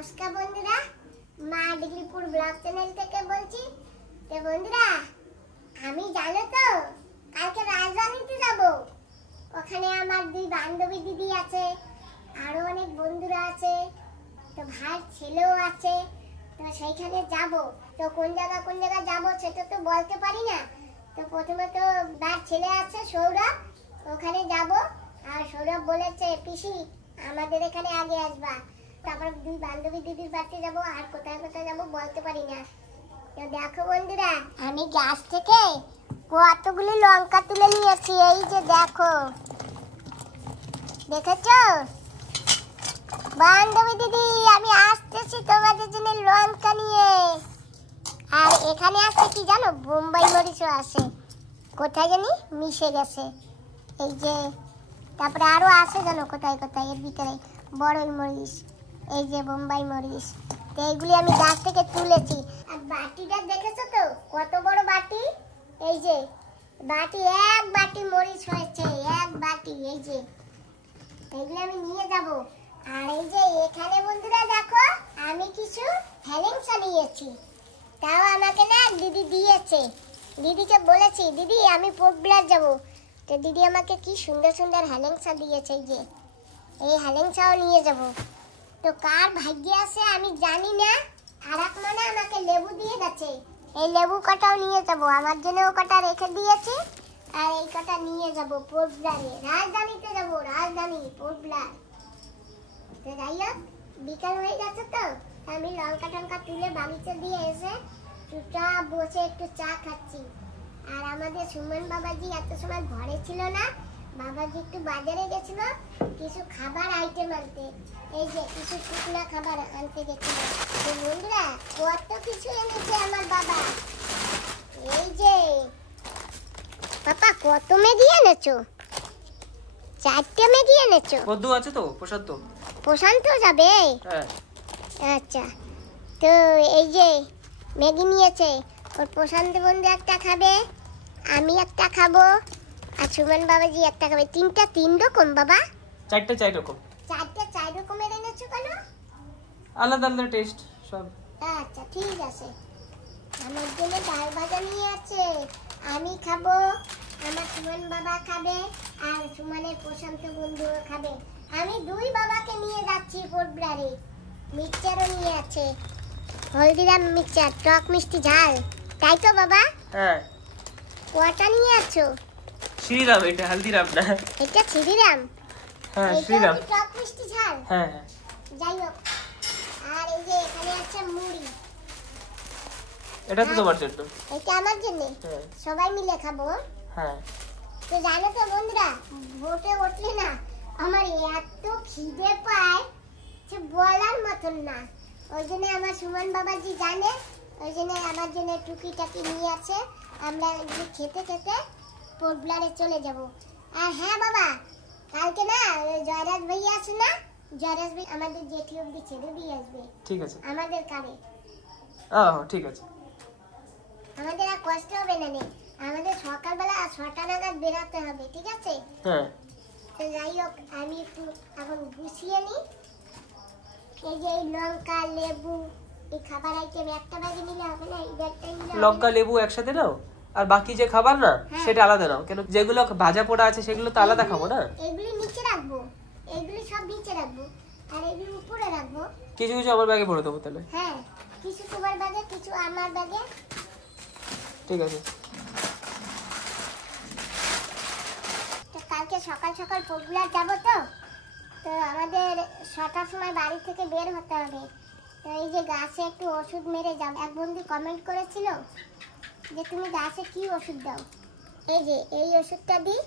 নমস্কার বন্ধুরা, মা ডিগ্রিপুর ব্লগ চ্যানেল থেকে বলছি। তো বন্ধুরা, আমি জানো তো কালকে রাজধানীতে যাব। ওখানে আমার দুই বান্ধবী দিদি আছে, আরো অনেক বন্ধুরা আছে, তো ভাইয়ের ছেলেও আছে। তো সেইখানে যাব। তো কোন জায়গা যাব সেটা তো বলতে পারি না। তো প্রথমে তো ভাইয়ের ছেলে আছে সৌরভ, ওখানে যাব। আর সৌরভ বলেছে পিসি আমাদের এখানে আগে আসবা। তারপর দুই বান্ধবী দিদির বাড়িতে যাব। আর কোথায় যাব বলতে পারি না। তো দেখো বন্ধুরা, আমি গাছ থেকে কতগুলি লঙ্কা তুলে নিয়েছি। এই যে দেখো, দেখেছো বান্ধবী দিদি, আমি আসতেছি তোমাদের জন্য লঙ্কা নিয়ে। আর এখানে আছে কি জানো, বোম্বাই মরিচও আছে, কোথায় জানি মিশে গেছে। এই যে তারপরে আরো আছে জানো কোথায় এর ভিতরে বড়ই মরিচ, এই যে বোম্বাই মরিচ। তো এইগুলি আমি গাছ থেকে তুলেছি। আর বাটিটা দেখেছো তো কত বড় বাটি। এই যে বাটি, এক বাটি মরিচ হয়েছে, এক বাটি। এই যে এইগুলি আমি নিয়ে যাব। আর এই যে এখানে বন্ধুরা দেখো, আমি কিছু হেলেংসা নিয়েছি। তাও আমাকে না দিদি দিয়েছে। দিদিকে বলেছি দিদি আমি পোর্টব্লেয়ার যাব। তো দিদি আমাকে কি সুন্দর সুন্দর হেলেংসা দিয়েছে। এই যে এই হেলেংসাও নিয়ে যাব। তো কার ভাগ্যে আছে আমি জানি না। আর এক মনে আমাকে লেবু দিয়ে গেছে, এই লেবু কটাও নিয়ে যাব। আমার জন্য ও কটা রেখে দিয়েছি। আর এই কটা নিয়ে যাব পোর্টব্লেয়ারে, রাজধানীতে যাব, রাজধানী পোর্টব্লেয়ার। তো যাই হোক, বিকাল হয়ে গেছে তো আমি লঙ্কা টঙ্কা তুলে বাগিচা দিয়ে এসে চুপচাপ বসে একটু চা খাচ্ছি। আর আমাদের সুমন বাবাজি এত সময় ঘরে ছিল না, বাবাজি একটু বাজারে গেছিল কিছু খাবার আইটেম আনতে। এই যে কিছু শুকনা খাবার আনতে গেছিল। তো বন্ধুরা, কত কিছু এনেছে আমার বাবা। এই যে পাপা কত ম্যাগি এনেছো? 4টে ম্যাগি এনেছো। কদ্দু আছে তো প্রশান্ত যাবে? হ্যাঁ। আচ্ছা, তো এই যে ম্যাগি নিয়েছে। ওর প্রশান্ত বন্ধু একটা খাবে, আমি একটা খাবো, আর সুমন বাবাজি একটা খাবে। তিন রকম বাবা? চার রকম। চার রকমের এনেছো কেন? আলাদা আলাদা টেস্ট সব। আচ্ছা ঠিক আছে। আমার জন্য ডাল ভাজা নিয়ে আছে, আমি খাবো, আমার সুমন বাবা খাবে, আর সুমনের প্রশান্ত বন্ধুও খাবে। আমি দুই বাবাকে নিয়ে যাচ্ছি পোর্টব্লেয়ারে। মিক্সচারও নিয়ে আছে, হলদিরাম মিক্সচার, টক মিষ্টি ঝাল, তাই তো বাবা? হ্যাঁ। কটা নিয়ে আছো? শ্রীরাম, এটা হলদিরাম না। এটা শ্রীরাম? হ্যাঁ শ্রীরাম। টক মিষ্টি ঝাল? হ্যাঁ হ্যাঁ। যাই হোক। আর এই যে এখানে আছে মুড়ি, এটা তো তোমার জন্য। এটা আমার জন্য? হ্যাঁ। সবাই মিলে খাবো। হ্যাঁ। তো জানো তো বন্ধুরা, ভোটে উঠলে না আমার এত খিদে পায় যে বলার মতন না। ওই জন্য আমার সুমন বাবাজি জানে, ওই জন্য আমার জন্য টুকি টাকি নিয়ে আছে। আমরা খেতে খেতে পোর্টব্লেয়ারে চলে যাব। আর হ্যাঁ বাবা, কালকে না জয়রাজ ভাই আছে না, জয়রাজ ভাই আমাদের জেঠি অব্দি ছেড়ে দিয়ে আসবে। ঠিক আছে। আমাদের কারে। ঠিক আছে। আমাদের আর কষ্ট হবে না। আমাদের সকালবেলা 6টা নাগাদ বেরোতে হবে, ঠিক আছে? হ্যাঁ। তো যাই হোক, আমি একটু এখন গুছিয়ে নিই। এই যে এই লঙ্কা লেবু এই খাবার আইটেম একটা ব্যাগে নিলে হবে না, এই ব্যাগটাই নিলে হবে লঙ্কা না? লেবু একসাথে নাও, আর বাকি যে খাবার না সেটা আলাদা নাও। কেন যেগুলো ভাজা পোড়া আছে সেগুলো তো আলাদা খাবো না। এগুলি নিচে রাখবো, এগুলি সব নিচে রাখবো, আর এগুলি উপরে রাখবো। কিছু কিছু আমার ব্যাগে ভরে দেবো তাহলে। হ্যাঁ, কিছু তোমার ব্যাগে, কিছু আমার ব্যাগে। ঠিক আছে। তো কালকে সকাল সকাল পোর্টব্লেয়ার যাবো তো আমাদের 6টার সময় বাড়ি থেকে বের হতে হবে। তো এই যে গাছে একটু ওষুধ মেরে যাব। এক বন্ধু কমেন্ট করেছিল যে তুমি গাছে কি ওষুধ দাও। এই যে এই ওষুধটা দিই,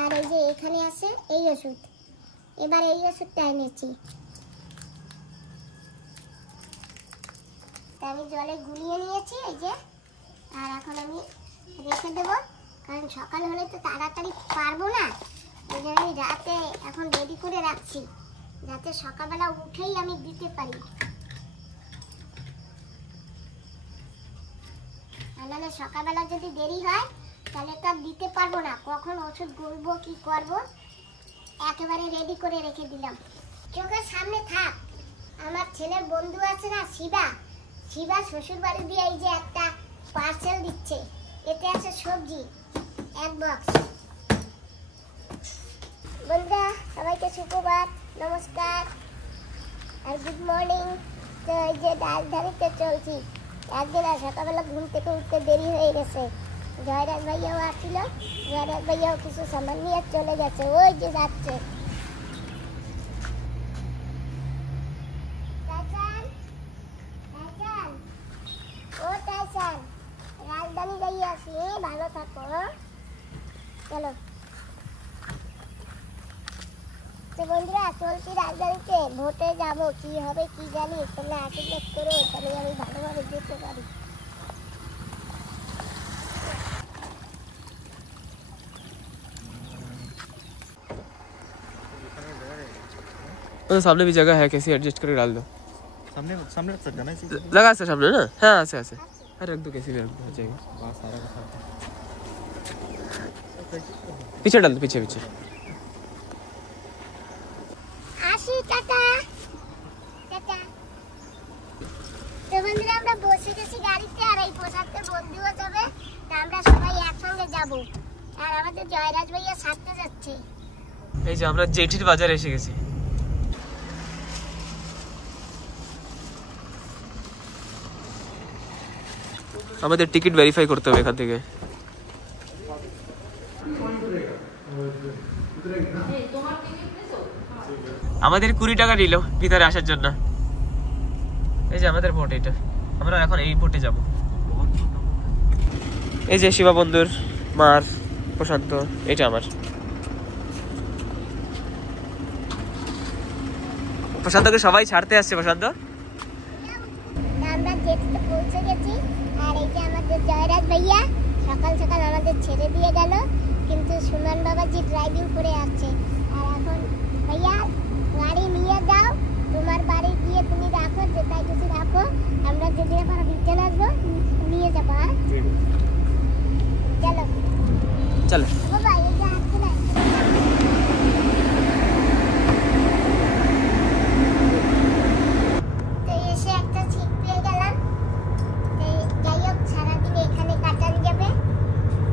আর এই যে এখানে আছে এই ওষুধ। এবার এই ওষুধটা এনেছি, আমি জলে গুলিয়ে নিয়েছি। এই যে, আর এখন আমি রেখে দেবো, কারণ সকাল হলে তো তাড়াতাড়ি পারবো না। এই জন্য আমি রাতে এখন রেডি করে রাখছি, যাতে সকালবেলা উঠেই আমি দিতে পারি। নাহলে সকালবেলা যদি দেরি হয় তাহলে তো আর দিতে পারবো না। কখন ওষুধ গুলবো কি করবো, একেবারে রেডি করে রেখে দিলাম। চোখের সামনে থাক, আমার ছেলের বন্ধু আছে না শিবা, শিবা শ্বশুর বাড়ি দিয়ে এই যে একটা পার্সেল দিচ্ছে, এতে আছে সবজি 1 বক্স। বন্ধুরা সবাইকে সুপ্রভাত, নমস্কার আর গুড মর্নিং। তো এই যে রাজধানীতে চলছি, একদিন আর সকালবেলা ঘুম থেকে উঠতে দেরি হয়ে গেছে। জয়রাজ ভাইয়াও আসছিল, জয়রাজ ভাইয়াও কিছু সামান নিয়ে চলে গেছে, ওই যে যাচ্ছে। রাজধানী যাই আসি, ভালো থাকো, চলো। তো বন্ধুরা চলছি রাজধানীতে, ভোটে যাবো, কি হবে কি জানি, তোমরা আশীর্বাদ করো তাহলে আমি ভালোভাবে যেতে পারি। सामने भी जगह है, कैसे एडजस्ट करके डाल दो। सामने सामने रख सकते हैं ना इसी लगा से सामने ना, हाँ ऐसे ऐसे रख दो, कैसे भी रख दो, हो जाएगा। वहाँ सारा का सारा पीछे डाल दो, पीछे पीछे। আসি, টাটা টাটা। তো বন্ধুরা আমরা বসে গেছি গাড়িতে, আর এই পোশাকটা বন্ধুও যাবে, তা আমরা সবাই একসঙ্গে যাব। আর আমাদের জয়রাজ ভাইয়া সাথে যাচ্ছে। এই যে আমরা জেঠির বাজারে এসে গেছি। আমাদের টিকিট ভেরিফাই করতে হবে এখান থেকে। আমাদের 20 টাকা নিল ভিতরে আসার জন্য। এই যে আমাদের ভোট, এটা আমরা এখন এই ভোটে যাব। এই যে শিবা বন্ধুর মার প্রশান্ত, এটা আমার প্রশান্তকে সবাই ছাড়তে আসছে। প্রশান্ত আমরা যেতে পৌঁছে গেছি, আর এই যে আমাদের জয়রাজ ভাইয়া সকাল সকাল আমাদের ছেড়ে দিয়ে গেল, কিন্তু সুমন বাবাজি ড্রাইভিং করে আসছে। আর এখন ভাইয়া গাড়ি নিয়ে যাও, তোমার বাড়ি গিয়ে তুমি রাখো, যেটাই কিছু রাখো, আমরা যদি আবার রিটার্ন আসবো নিয়ে যাবো। হ্যাঁ চলো চলো। বাবা এই যে আসছে না, তো এসে একটা সিট পেয়ে গেলাম। যাই হোক সারাদিন এখানে কাটানো যাবে।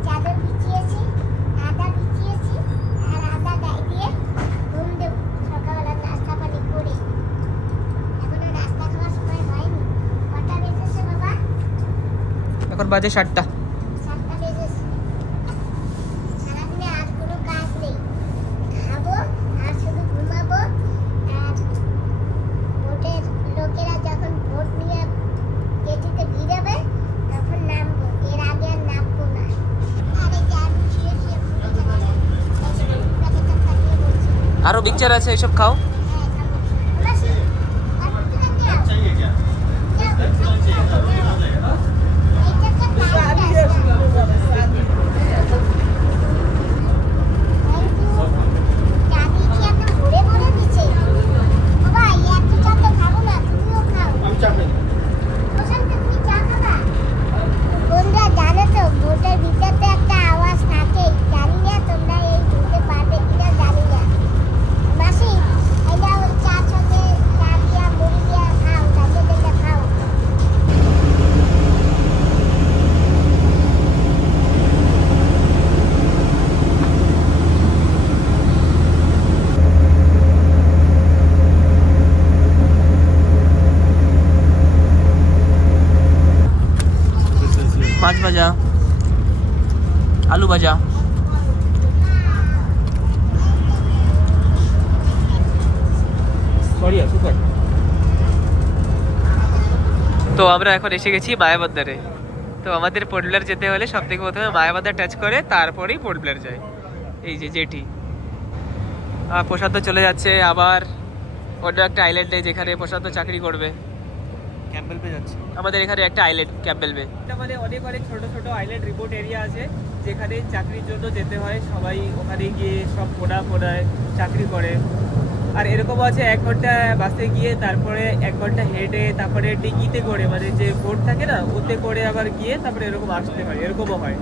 চাদর বিছিয়েছি, আদা বিছিয়েছি, আর আদা গায়ে দিয়ে ঘুম দেব সকালবেলা নাস্তা পানি করে। এখনো নাস্তা খাওয়ার সময় হয়নি। কটা বেজেছে বাবা? এখন বাজে 7টা। 7টা বেজেছে। সারাদিনে আর কোনো কাজ নেই, খাবো আর শুধু ঘুমাবো। আর ভোটের লোকেরা যখন ভোট নিয়ে গেটিতে ভিড়াবে তখন নামবো, এর আগে আর নামবো না। আরে যার শুয়ে শুয়ে ভোটে যাবে, প্যাকেটটা খাইয়ে বলছি। আরো পিকচার আছে, এসব খাও। হ্যাঁ খাবো। মাসি আর কিছু লাগবে? चाहिए क्या माछ भाजा, आलू भाजा। बढ़िया सुपर। তো আমরা এখন এসে গেছি মায়াবন্দরে। তো আমাদের পোর্টব্লেয়ার যেতে হলে সবথেকে প্রথমে মায়াবন্দর টাচ করে তারপরেই পোর্টব্লেয়ার যায়। এই যে জেটি। প্রশান্ত চলে যাচ্ছে আবার অন্য একটা আইল্যান্ডে, যেখানে প্রশান্ত চাকরি করবে। कैंपल पे যাচ্ছে। আমাদের এখানে একটা আইল্যান্ড ক্যাম্পবেল বে, এটা মানে অনেক অনেক ছোট ছোট আইল্যান্ড রিমোট এরিয়া আছে যেখানে চাকরির জন্য যেতে হয়। সবাই ওখানে গিয়ে সব কোনায় চাকরি করে। আর এরকম আছে 1 ঘন্টা বাসে গিয়ে, তারপরে 1 ঘন্টা হেঁটে, তারপরে ডিগিতে করে, মানে যে বোট থাকে না ওতে করে আবার গিয়ে তারপরে এরকম আসতে হয়, এরকমও হয়।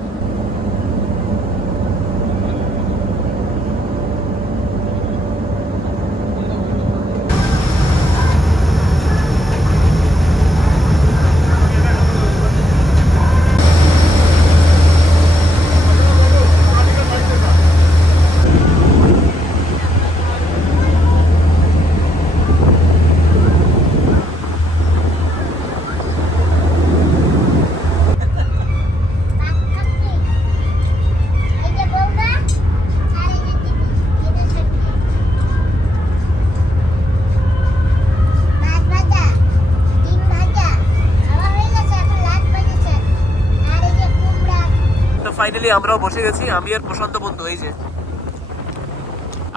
ফাইনালি আমরাও বসে গেছি, আমি আর প্রশান্ত বন্ধু। এই যে,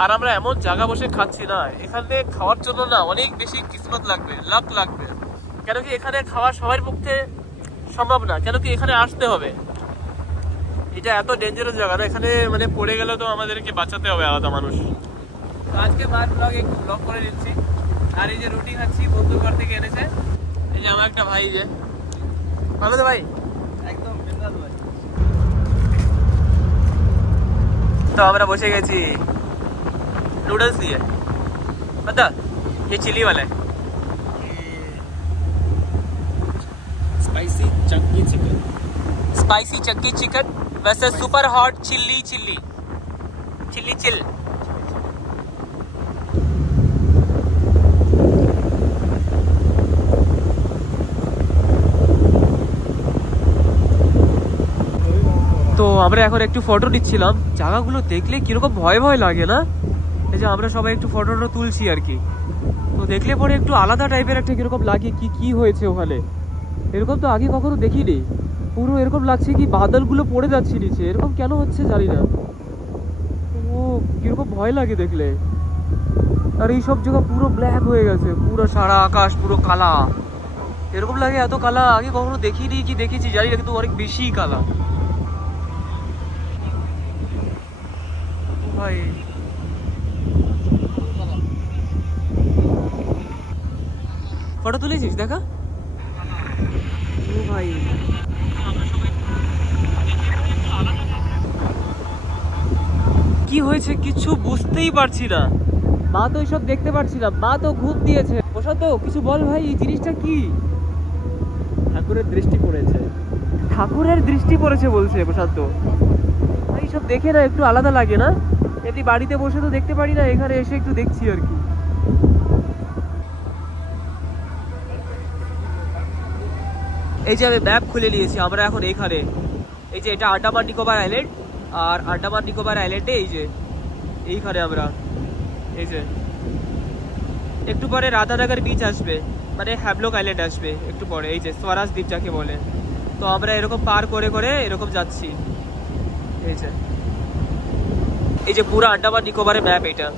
আর আমরা এমন জায়গা বসে খাচ্ছি না, এখানে খাওয়ার জন্য না অনেক বেশি কিসমত লাগবে, লাক লাগবে। কেন কি এখানে খাওয়া সবার পক্ষে সম্ভব না, কেন কি এখানে আসতে হবে। এটা এত ডেঞ্জারাস জায়গা না, এখানে মানে পড়ে গেলে তো আমাদেরকে বাঁচাতে হবে আলাদা মানুষ। তো আজকে মার ব্লগ একটু ব্লগ করে দিচ্ছি। আর এই যে রুটি খাচ্ছি, বন্ধু ঘর থেকে এনেছে। এই যে আমার একটা ভাই, যে ভালো তো ভাই, একদম বিন্দাস ভাই। তো আমরা বসে গেছি नूडल्स दिए, पता ये चिली वाला है, स्पाइसी चंकी चिकन, स्पाइसी चक्की चिकन वैसे super hot chilli chilli chilli chill. তো আমরা এখন একটু ফটো নিচ্ছিলাম। জায়গাগুলো দেখলে কিরকম ভয় ভয় লাগে না, এই যে আমরা সবাই একটু ফটোটা তুলছি আর কি। তো দেখলে পরে একটু আলাদা টাইপের একটা কিরকম লাগে, কি হয়েছে ওখানে, এরকম তো আগে কখনো দেখিনি। পুরো এরকম লাগছে কি বাদলগুলো পড়ে যাচ্ছে নিচে, এরকম কেন হচ্ছে জানি না। ও কিরকম ভয় লাগে দেখলে। আর এই সব জায়গা পুরো ব্ল্যাক হয়ে গেছে, পুরো সারা আকাশ পুরো কালা, এরকম লাগে এত কালা আগে কখনো দেখিনি, কি দেখেছি জানি না, কিন্তু অনেক বেশি কালা ভাই। ফটো তুলেছিস দেখা? ও ভাই, কি হয়েছে কিছু বুঝতেই পারছি না। মা তো এইসব দেখতে পারছি না, মা তো ঘুম দিয়েছে। প্রশান্ত কিছু বল ভাই, এই জিনিসটা কি? ঠাকুরের দৃষ্টি পড়েছে, ঠাকুরের দৃষ্টি পড়েছে বলছে প্রশান্ত। এইসব দেখে না একটু আলাদা লাগে না, এমনি বাড়িতে বসে তো দেখতে পারি না, এখানে এসে একটু দেখছি আর কি। এই যে আমি ম্যাপ খুলে নিয়েছি, আমরা এখন এখানে, এই যে এটা আন্ডামান নিকোবর আইল্যান্ড, আর আন্ডামান নিকোবর আইল্যান্ডে এই যে এইখানে আমরা, এই যে একটু পরে রাধানগর বিচ আসবে, মানে হ্যাভলক আইল্যান্ড আসবে একটু পরে, এই যে স্বরাজ দ্বীপ যাকে বলে। তো আমরা এরকম পার করে করে এরকম যাচ্ছি। এই যে পুরো আন্ডামান নিকোবরের ম্যাপ এটা।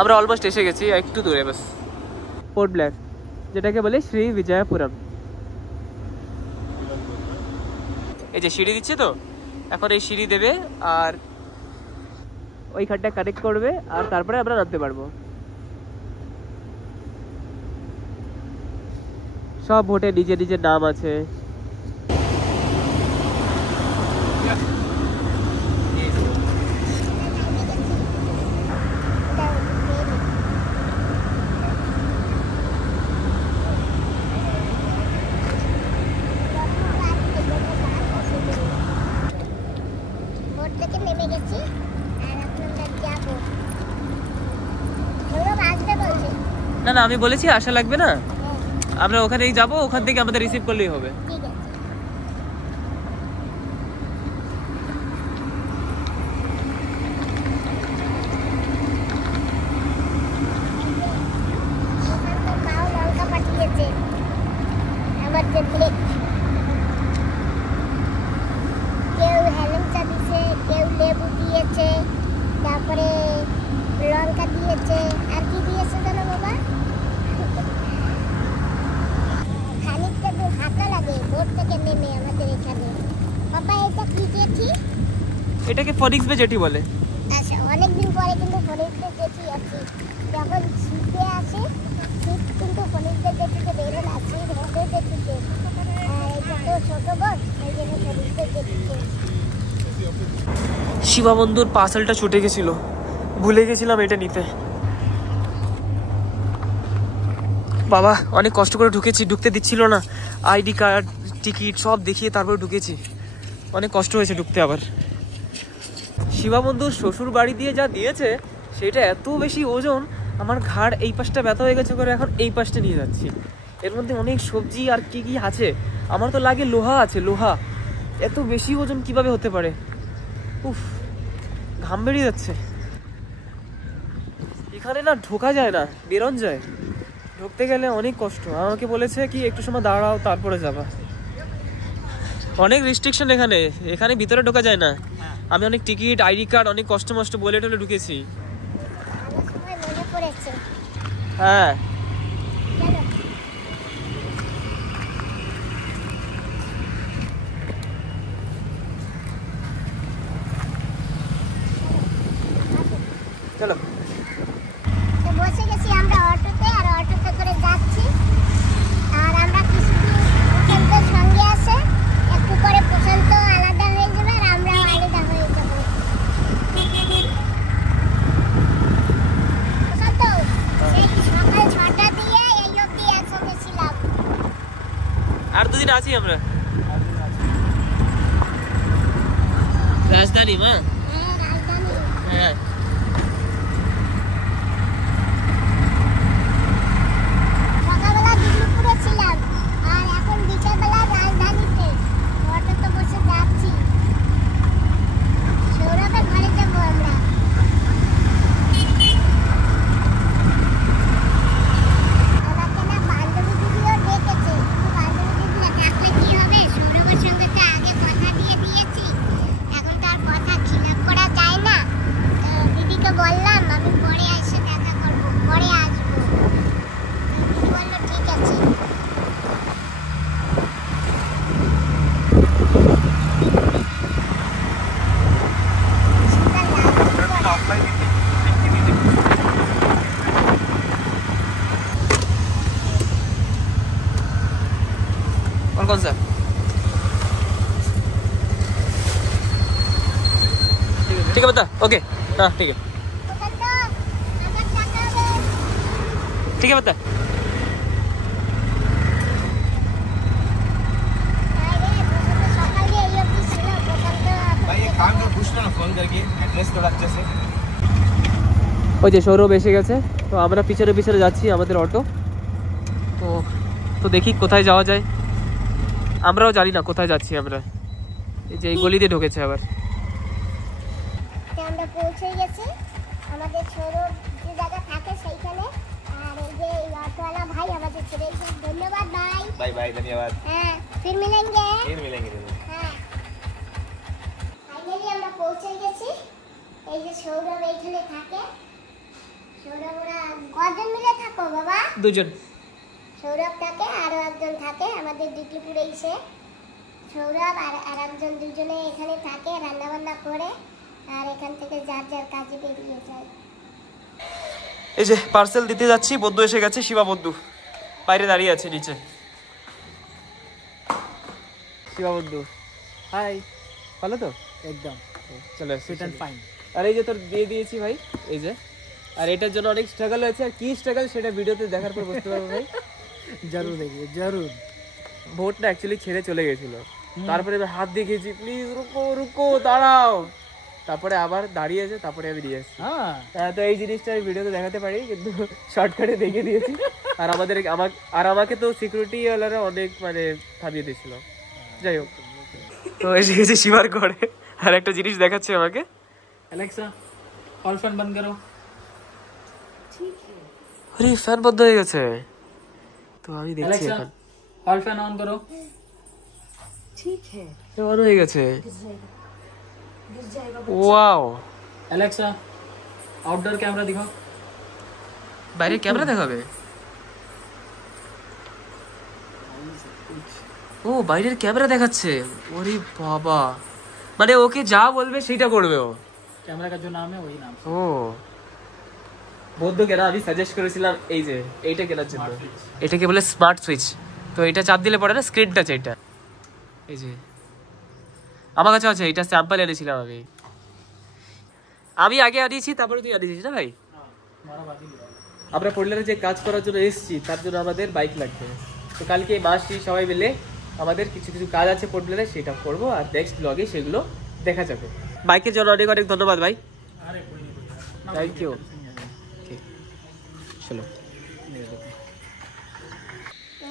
আমরা অলমোস্ট এসে গেছি, একটু দূরে বাস, পোর্ট ব্লেয়ার, যেটাকে বলে শ্রী বিজয়পুরম। এই যে সিঁড়ি দিচ্ছে, তো এখন এই সিঁড়ি দেবে আর ওইখানটা কানেক্ট করবে, আর তারপরে আমরা নামতে পারবো। সব বোটে নিজের নিজের নাম আছে। না না, আমি বলেছি আশা লাগবে না, আমরা ওখানেই যাবো, ওখান থেকে আমাদের রিসিভ করলেই হবে। কেউ হেলেঞ্চা দিয়েছে, কেউ লেবু দিয়েছে, তারপরে লঙ্কা দিয়েছে, আর কি দিয়েছে জানো বাবা? খানিকটা তো হাঁটা লাগে বোট থেকে নেমে আমাদের এখানে। বাবা এটা কি জেঠি? এটাকে ফনিক্স বে জেটি বলে। আচ্ছা, অনেকদিন পরে কিন্তু ফনিক্স বে জেঠি আছে। যখন শীতে আসে, শীত কিন্তু ফনিক্স বে জেঠিতে বেরো না, শীত হবে জেঠিতে। আর এটা তো ছোট বোট, সেই জন্য ফনিক্স বে জেঠিতে। শিবা বন্ধুর পার্সেলটা ছুটে গেছিল, ভুলে গেছিলাম এটা নিতে। বাবা অনেক কষ্ট করে ঢুকেছি, ঢুকতে দিচ্ছিল না, আইডি কার্ড টিকিট সব দেখিয়ে তারপর ঢুকেছি, অনেক কষ্ট হয়েছে ঢুকতে। আবার শিবা বন্ধুর শ্বশুর বাড়ি দিয়ে যা দিয়েছে সেটা এত বেশি ওজন, আমার ঘাড় এই পাশটা ব্যথা হয়ে গেছে করে এখন এই পাশটা নিয়ে যাচ্ছি। এর মধ্যে অনেক সবজি আর কি কি আছে, আমার তো লাগে লোহা আছে, লোহা এত বেশি ওজন কিভাবে হতে পারে? উফ, ঘাম বেরিয়ে যাচ্ছে। এখানে না ঢোকা যায় না, বেরোন যায়। ঢুকতে গেলে অনেক কষ্ট। আমাকে বলেছে কি একটু সময় দাঁড়াও তারপরে যাবা। অনেক রেস্ট্রিকশন এখানে, এখানে ভিতরে ঢোকা যায় না। আমি অনেক টিকিট, আইডি কার্ড অনেক কষ্ট মষ্ট বলে টলে ঢুকেছি। হ্যাঁ চলো। বসে গেছি আমরা অটোতে, আর অটোতে করে যাচ্ছি। আর আমরা কিছুদিন প্রশান্তর সঙ্গে আছে, একটু করে প্রশান্ত আলাদা হয়ে যাবে আর আমরাও আলাদা হয়ে যাবো। প্রশান্ত, সেই সকাল 6টা দিয়ে এই অবধি একসঙ্গে ছিলাম। আর দুদিন আছি আমরা। রাজধানী মা। হ্যাঁ, রাজধানী। হ্যাঁ সকালবেলা দিল্লিপুরে ছিলাম, আর এখন বিকেলবেলা রাজধানীতে অটোতে বসে যাচ্ছি। সৌরভের ঘরে যাবো আমরা। আমাকে না বান্ধবী দিদিও ডেকেছে, কিন্তু বান্ধবী দিদি না ডাকলে কি হবে? সৌরভের সঙ্গে তো আগে কথা দিয়ে দিয়েছি, এখন তো আর কথা খিলাপ করা যায় না। তো দিদিকে বললাম আমি পরে এসে দেখা করবো, পরে আসবো। দিদি বললো ঠিক আছে। और कौन सा? ठीक है बता। ओके हाँ ठीक है, ठीक है बता। ওই যে সৌরভ এসে গেছে, তো আমরা পিছনে পিছনে যাচ্ছি আমাদের অটো। তো দেখি কোথায় যাওয়া যায়। আমরাও জানি না কোথায় যাচ্ছি আমরা। এই যে এই গলিতে ঢুকেছে আবার। আমরা পৌঁছে গেছি আমাদের সৌরভ যে জায়গা থাকে সেইখানে। আর এই যে অটোওয়ালা ভাই আমাদের ছেড়েছে, ধন্যবাদ ভাই। बाय बाय, धन्यवाद। হ্যাঁ, ফির মিলেंगे। फिर मिलेंगे जरूर। হ্যাঁ, ফাইনালি আমরা পৌঁছে গেছি। এই যে সৌরভ এইখানে থাকে। সৌরভ ওরা কজন মিলে থাকো বাবা? দুজন। সৌরভ থাকে, আরো একজন থাকে আমাদের দিল্লিপুরে এসে। সৌরভ আর একজন, দুজনে এখানে থাকে, রান্না বান্না করে আর এখান থেকে যার যার কাজে বেরিয়ে যায়। এই যে পার্সেল দিতে যাচ্ছি, বদ্দু এসে গেছে, শিবা বদ্দু বাইরে দাঁড়িয়ে আছে নিচে। শিবা বদ্দু হাই, ভালো তো? एकदम চলে फिट एंड फाइन। আর এই যে তোর দিয়ে দিয়েছি ভাই, এই যে। আর এটার জন্য অনেক স্ট্রাগল হয়েছে, আর কি স্ট্রাগল সেটা ভিডিওতে দেখার পর বুঝতে পারবো ভাই। जरूर देखिए जरूर। ভোটটা অ্যাকচুয়ালি ছেড়ে চলে গেছিল, তারপরে আমি হাত দেখিয়েছি প্লিজ রুকো রুকো দাঁড়াও, তারপরে আবার দাঁড়িয়েছে, তারপরে আমি দিয়ে এসেছি। हाँ তো এই জিনিসটা আমি ভিডিওতে দেখাতে পারি, কিন্তু শর্টকাটে দেখিয়ে দিয়েছি। আর আমাকে তো সিকিউরিটি ওয়ালারা অনেক মানে থামিয়ে দিয়েছিল। যাই হোক, তো এসে গেছি শিবার ঘরে, আর একটা জিনিস দেখাচ্ছে আমাকে। एलेक्सा हॉल फैन बंद करो। আরে ফ্যান বন্ধ হয়ে গেছে, তো আমি দেখছি एलेक्सा এখন हॉल फैन ऑन करो। অন হয়ে গেছে। ওয়াও, एलेक्सा आउटडोर कैमरा दिखाओ। বাইরে ক্যামেরা দেখাবে? ও বাইরের ক্যামেরা দেখাচ্ছে। ওরে বাবা, মানে ওকে যা বলবে সেটা করবে ও। कैमरा का जो नाम है वही नाम। ও বৌদ্ধকে না আমি সাজেস্ট করেছিলাম এই যে এইটা কেনার জন্য। এটাকে বলে স্মার্ট সুইচ। তো এটা চাপ দিলে পরে না স্ক্রিন টাচ। এটা এই যে আমার কাছে আছে, এটা স্যাম্পল এনেছিলাম আমি আগে আনিয়েছি, তারপরে তুই আনিয়েছিস না ভাই? আমরা পোর্টল্যান্ডে যে কাজ করার জন্য এসেছি, তার জন্য আমাদের বাইক লাগবে। তো কালকে মাসি সবাই মিলে আমাদের কিছু কিছু কাজ আছে পোর্টল্যান্ডে, সেটা করবো, আর নেক্সট ব্লগে সেগুলো দেখা যাবে। বাইকের জন্য অনেক অনেক ধন্যবাদ ভাই, থ্যাংক ইউ। চলো, তো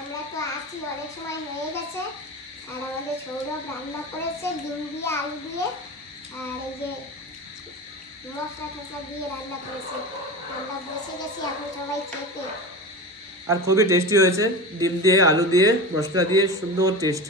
আমরা তো আসছি, অনেক সময় হয়ে গেছে। আর আমাদের সৌরভ রান্না করেছে ডিম দিয়ে আলু দিয়ে আর এই যে মশলা টসলা দিয়ে রান্না করেছে। আমরা বসে গেছি এখন সবাই খেতে। আর খুবই টেস্টি হয়েছে, ডিম দিয়ে আলু দিয়ে মশলা দিয়ে সুন্দর টেস্ট।